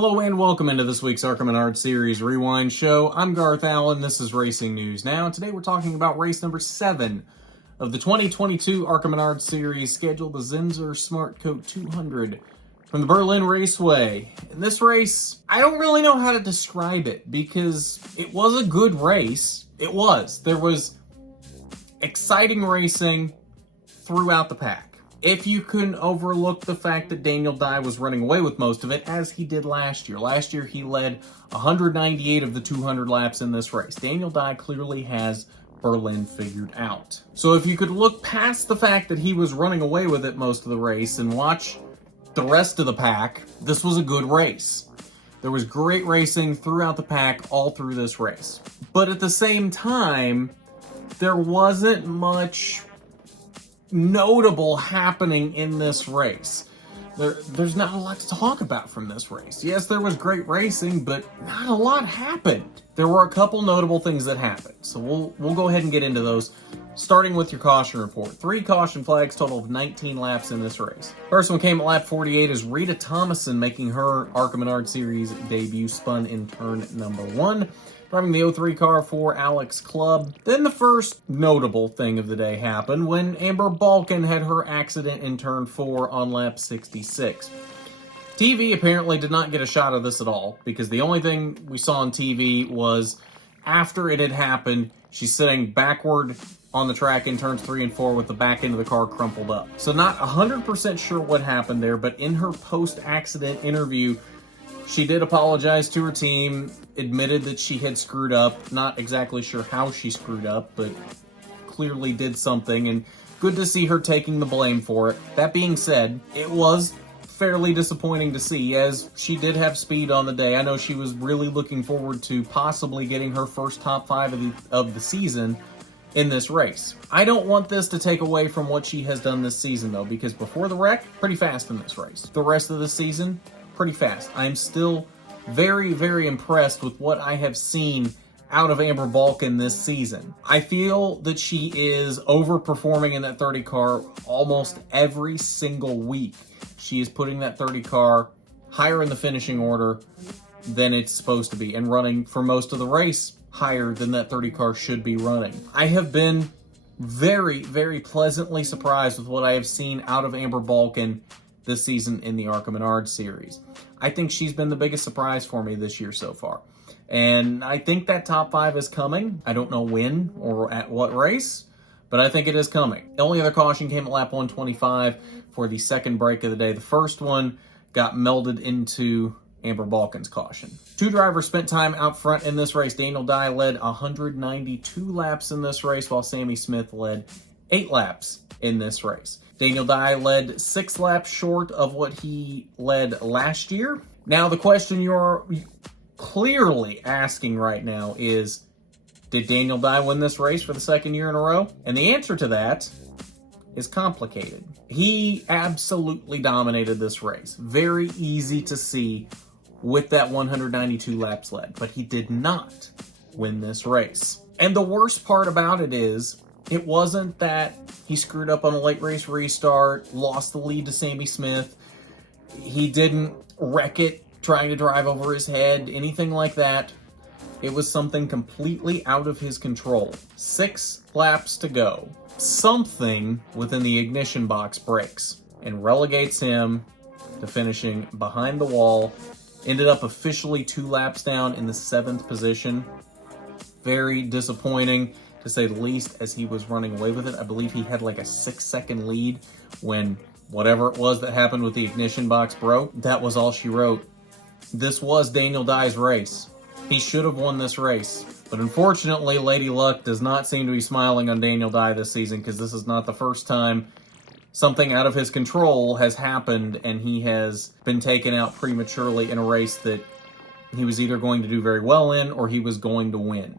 Hello and welcome into this week's ARCA Menards Series Rewind Show. I'm Garth Allen, this is Racing News Now, and today we're talking about race number 7 of the 2022 ARCA Menards Series, scheduled the Zinsser SmartCoat 200 from the Berlin Raceway. In this race, I don't really know how to describe it because it was a good race. It was. There was exciting racing throughout the pack. If you can overlook the fact that Daniel Dye was running away with most of it, as he did last year. Last year, he led 198 of the 200 laps in this race. Daniel Dye clearly has Berlin figured out. So if you could look past the fact that he was running away with it most of the race and watch the rest of the pack, this was a good race. There was great racing throughout the pack all through this race. But at the same time, there wasn't much notable happening in this race. There's not a lot to talk about from this race. Yes, there was great racing, but not a lot happened. There were a couple notable things that happened, so we'll go ahead and get into those, starting with your caution report. 3 caution flags, total of 19 laps in this race. First one came at lap 48 as Rita Thomason, making her ARCA Menards Series debut, spun in turn number 1. Driving the 03 car for Alex Clubb. Then the first notable thing of the day happened when Amber Balkan had her accident in turn 4 on lap 66. TV apparently did not get a shot of this at all, because the only thing we saw on TV was after it had happened, she's sitting backward on the track in turns 3 and 4 with the back end of the car crumpled up. So not 100% sure what happened there, but in her post-accident interview, she did apologize to her team, admitted that she had screwed up. Not exactly sure how she screwed up, but clearly did something, and good to see her taking the blame for it. That being said, it was fairly disappointing to see, as she did have speed on the day. I know she was really looking forward to possibly getting her first top 5 of the season in this race. I don't want this to take away from what she has done this season, though, because before the wreck, pretty fast in this race. The rest of the season, pretty fast. I'm still very, very impressed with what I have seen out of Amber Balkan this season. I feel that she is overperforming in that 30 car almost every single week. She is putting that 30 car higher in the finishing order than it's supposed to be, and running for most of the race higher than that 30 car should be running. I have been very, very pleasantly surprised with what I have seen out of Amber Balkan this season in the ARCA Menards Series. I think she's been the biggest surprise for me this year so far. And I think that top 5 is coming. I don't know when or at what race, but I think it is coming. The only other caution came at lap 125 for the second break of the day. The first one got melded into Amber Balkan's caution. 2 drivers spent time out front in this race. Daniel Dye led 192 laps in this race, while Sammy Smith led 8 laps in this race. Daniel Dye led 6 laps short of what he led last year. Now, the question you're clearly asking right now is, did Daniel Dye win this race for the second year in a row? And the answer to that is complicated. He absolutely dominated this race. Very easy to see with that 192 laps led, but he did not win this race. And the worst part about it is, it wasn't that he screwed up on a late race restart, lost the lead to Sammy Smith. He didn't wreck it trying to drive over his head, anything like that. It was something completely out of his control. 6 laps to go. Something within the ignition box breaks and relegates him to finishing behind the wall. Ended up officially 2 laps down in the 7th position. Very disappointing, to say the least, as he was running away with it. I believe he had like a 6-second lead when whatever it was that happened with the ignition box broke. That was all she wrote. This was Daniel Dye's race. He should have won this race. But unfortunately, Lady Luck does not seem to be smiling on Daniel Dye this season, because this is not the first time something out of his control has happened and he has been taken out prematurely in a race that he was either going to do very well in or he was going to win.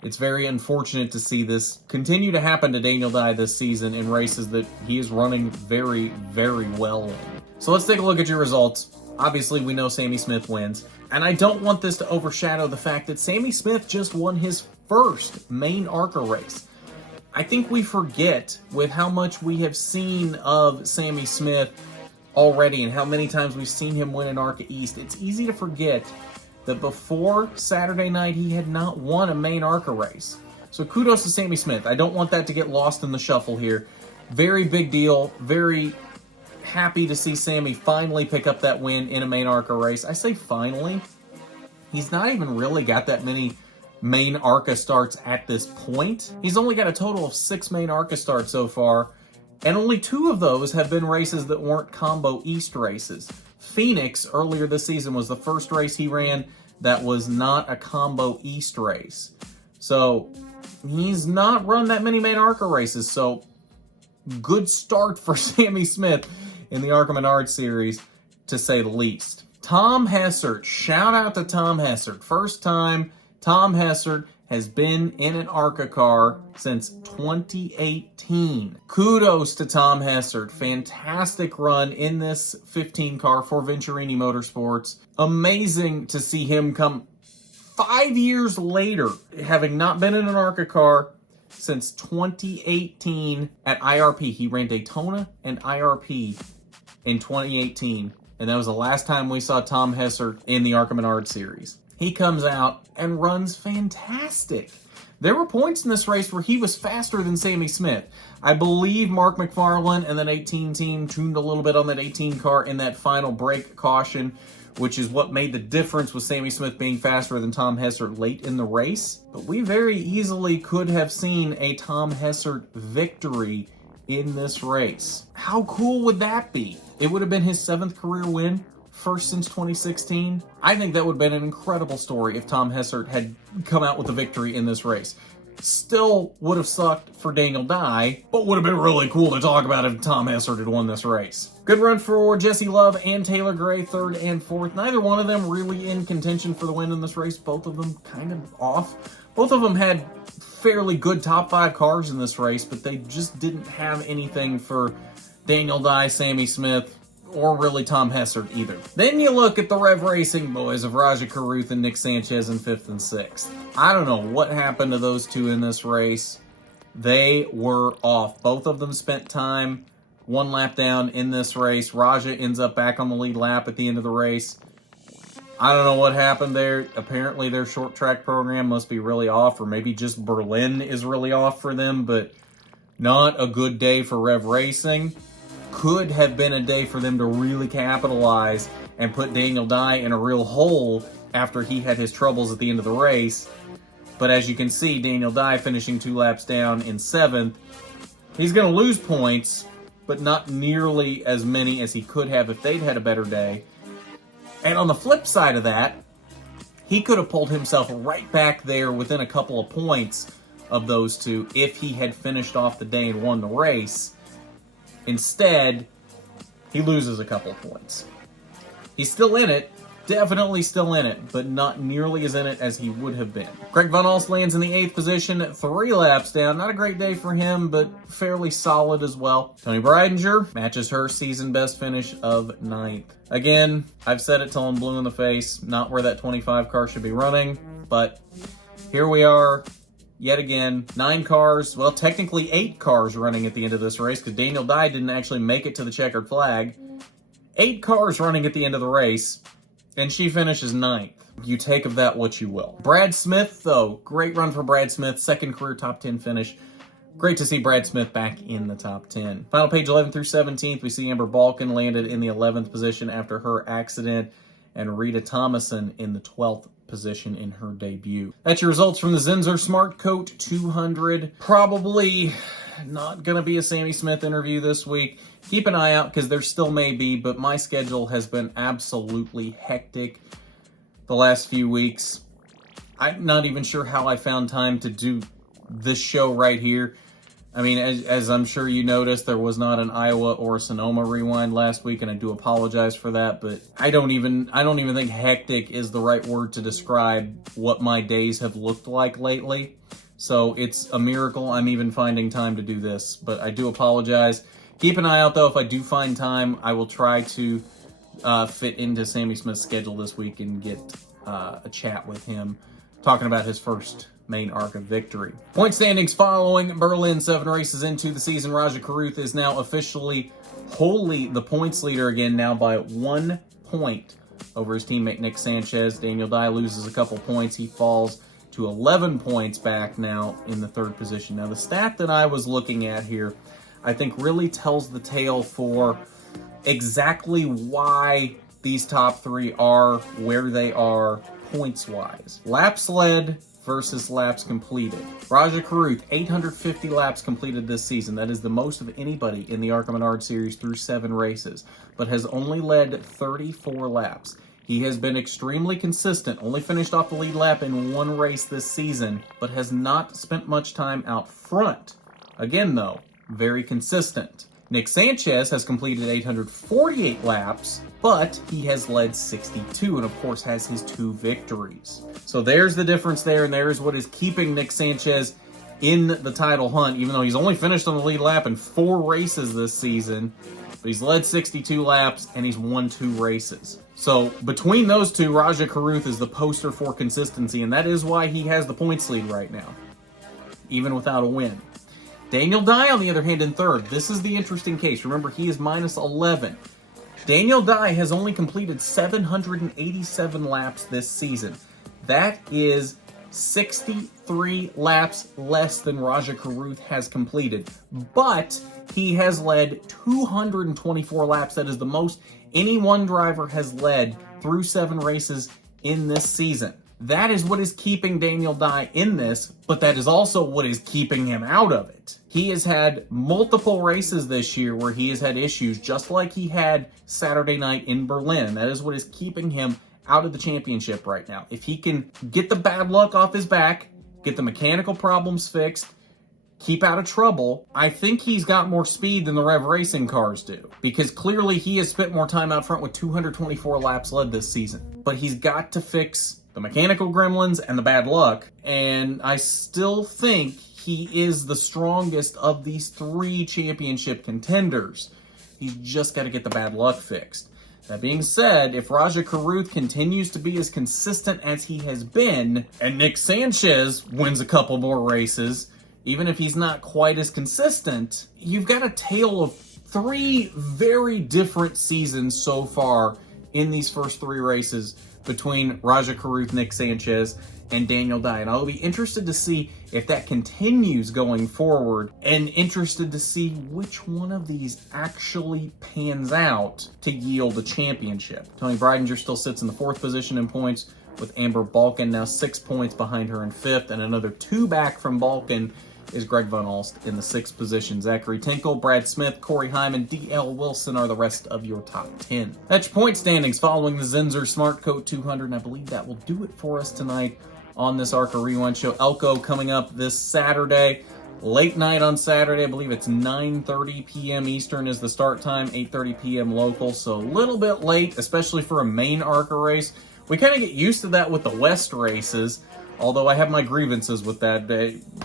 It's very unfortunate to see this continue to happen to Daniel Dye this season in races that he is running very, very well in. So let's take a look at your results. Obviously, we know Sammy Smith wins, and I don't want this to overshadow the fact that Sammy Smith just won his first main ARCA race. I think we forget with how much we have seen of Sammy Smith already and how many times we've seen him win in ARCA East, it's easy to forget that before Saturday night, he had not won a main ARCA race. So kudos to Sammy Smith. I don't want that to get lost in the shuffle here. Very big deal. Very happy to see Sammy finally pick up that win in a main ARCA race. I say finally. He's not even really got that many main ARCA starts at this point. He's only got a total of 6 main ARCA starts so far, and only 2 of those have been races that weren't Combo East races. Phoenix earlier this season was the first race he ran that was not a Combo East race. So he's not run that many main ARCA races, so good start for Sammy Smith in the ARCA Menards series, to say the least. Tom Hessert, shout out to Tom Hessert. First time Tom Hessert has been in an ARCA car since 2018. Kudos to Tom Hessert. Fantastic run in this 15 car for Venturini Motorsports. Amazing to see him come 5 years later, having not been in an ARCA car since 2018 at IRP. He ran Daytona and IRP in 2018. And that was the last time we saw Tom Hessert in the ARCA Menards series. He comes out and runs fantastic. There were points in this race where he was faster than Sammy Smith. I believe Mark McFarland and that 18 team tuned a little bit on that 18 car in that final brake caution, which is what made the difference with Sammy Smith being faster than Tom Hessert late in the race. But we very easily could have seen a Tom Hessert victory in this race. How cool would that be? It would have been his 7th career win, first since 2016. I think that would have been an incredible story if Tom Hessert had come out with a victory in this race. Still would have sucked for Daniel Dye, but would have been really cool to talk about if Tom Hessert had won this race. Good run for Jesse Love and Taylor Gray, 3rd and 4th. Neither one of them really in contention for the win in this race. Both of them kind of off. Both of them had fairly good top 5 cars in this race, but they just didn't have anything for Daniel Dye, Sammy Smith, or really Tom Hessert either. Then you look at the Rev Racing boys of Raja Carruth and Nick Sanchez in 5th and 6th. I don't know what happened to those two in this race. They were off. Both of them spent time 1 lap down in this race. Raja ends up back on the lead lap at the end of the race. I don't know what happened there. Apparently their short track program must be really off, or maybe just Berlin is really off for them, but not a good day for Rev Racing. Could have been a day for them to really capitalize and put Daniel Dye in a real hole after he had his troubles at the end of the race. But as you can see, Daniel Dye finishing 2 laps down in 7th. He's going to lose points, but not nearly as many as he could have if they'd had a better day. And on the flip side of that, he could have pulled himself right back there within a couple of points of those two if he had finished off the day and won the race. Instead, he loses a couple of points. He's still in it, definitely still in it, but not nearly as in it as he would have been. Greg Van Alst lands in the 8th position, 3 laps down. Not a great day for him, but fairly solid as well. Tony Breidinger matches her season best finish of 9th. Again, I've said it till I'm blue in the face, not where that 25 car should be running, but here we are. Yet again, 9 cars, well, technically 8 cars running at the end of this race because Daniel Dye didn't actually make it to the checkered flag. 8 cars running at the end of the race, and she finishes 9th. You take of that what you will. Brad Smith, though, great run for Brad Smith, 2nd career top 10 finish. Great to see Brad Smith back in the top 10. Final page 11 through 17th, we see Amber Balkin landed in the 11th position after her accident, and Rita Thomason in the 12th position in her debut. That's your results from the Zinsser SmartCoat 200. Probably not going to be a Sammy Smith interview this week. Keep an eye out because there still may be, but my schedule has been absolutely hectic the last few weeks. I'm not even sure how I found time to do this show right here. I mean, as I'm sure you noticed, there was not an Iowa or a Sonoma rewind last week, and I do apologize for that, but I don't even think hectic is the right word to describe what my days have looked like lately. So it's a miracle I'm even finding time to do this, but I do apologize. Keep an eye out, though. If I do find time, I will try to fit into Sammy Smith's schedule this week and get a chat with him talking about his first main ARCA victory. Point standings following Berlin, 7 races into the season. Rajah Caruth is now officially wholly the points leader again, now by 1 point over his teammate Nick Sanchez. Daniel Dye loses a couple points. He falls to 11 points back now in the 3rd position. Now, the stat that I was looking at here, I think really tells the tale for exactly why these top 3 are where they are points-wise. Laps led versus laps completed. Rajah Caruth, 850 laps completed this season. That is the most of anybody in the ARCA Menards series through 7 races, but has only led 34 laps. He has been extremely consistent, only finished off the lead lap in 1 race this season, but has not spent much time out front. Again, though, very consistent. Nick Sanchez has completed 848 laps, but he has led 62 and, of course, has his 2 victories. So there's the difference there, and there's what is keeping Nick Sanchez in the title hunt, even though he's only finished on the lead lap in 4 races this season. But he's led 62 laps, and he's won 2 races. So between those two, Rajah Caruth is the poster for consistency, and that is why he has the points lead right now, even without a win. Daniel Dye, on the other hand, in 3rd. This is the interesting case. Remember, he is minus 11. Daniel Dye has only completed 787 laps this season. That is 63 laps less than Rajah Caruth has completed. But he has led 224 laps. That is the most any one driver has led through 7 races in this season. That is what is keeping Daniel Dye in this, but that is also what is keeping him out of it. He has had multiple races this year where he has had issues, just like he had Saturday night in Berlin. That is what is keeping him out of the championship right now. If he can get the bad luck off his back, get the mechanical problems fixed, keep out of trouble, I think he's got more speed than the Rev Racing cars do, because clearly he has spent more time out front with 224 laps led this season. But he's got to fix the mechanical gremlins and the bad luck, and I still think he is the strongest of these 3 championship contenders. He's just got to get the bad luck fixed. That being said, if Rajah Caruth continues to be as consistent as he has been, and Nick Sanchez wins a couple more races, even if he's not quite as consistent, you've got a tale of 3 very different seasons so far in these first 3 races between Rajah Caruth, Nick Sanchez, and Daniel Dye. And I'll be interested to see if that continues going forward, and interested to see which one of these actually pans out to yield a championship. Tony Breidinger still sits in the 4th position in points, with Amber Balkan now 6 points behind her in 5th, and another 2 back from Balkan is Greg Van Alst in the 6th position. Zachary Tinkle, Brad Smith, Corey Hyman, D.L. Wilson are the rest of your top 10. That's your point standings following the Zinsser SmartCoat 200, and I believe that will do it for us tonight on this ARCA Rewind show. Elko coming up this Saturday, late night on Saturday. I believe it's 9:30 p.m. Eastern is the start time, 8:30 p.m. local, so a little bit late, especially for a main ARCA race. We kind of get used to that with the West races, although I have my grievances with that.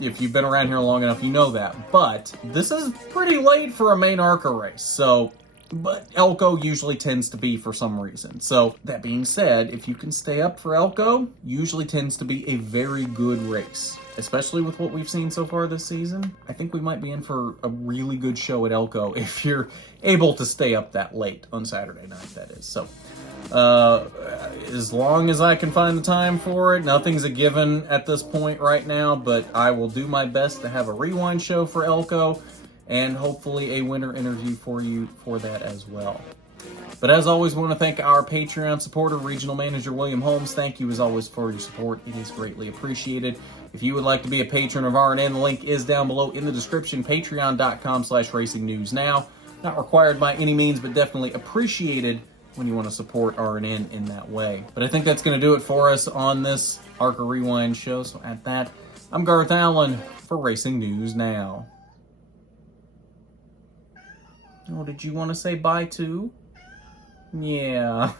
If you've been around here long enough, you know that. But this is pretty late for a main ARCA race, so, but Elko usually tends to be for some reason. So that being said, if you can stay up for Elko, usually tends to be a very good race, especially with what we've seen so far this season. I think we might be in for a really good show at Elko if you're able to stay up that late on Saturday night, that is. So as long as I can find the time for it, nothing's a given at this point right now, but I will do my best to have a rewind show for Elko, and hopefully a winner interview for you for that as well. But as always, we want to thank our Patreon supporter, Regional Manager William Holmes. Thank you as always for your support. It is greatly appreciated. If you would like to be a patron of RNN, the link is down below in the description, patreon.com/racingnewsnow. Not required by any means, but definitely appreciated when you want to support RNN in that way. But I think that's going to do it for us on this ARCA Rewind show. So at that, I'm Garth Allen for Racing News Now. Oh, did you want to say bye too? Yeah.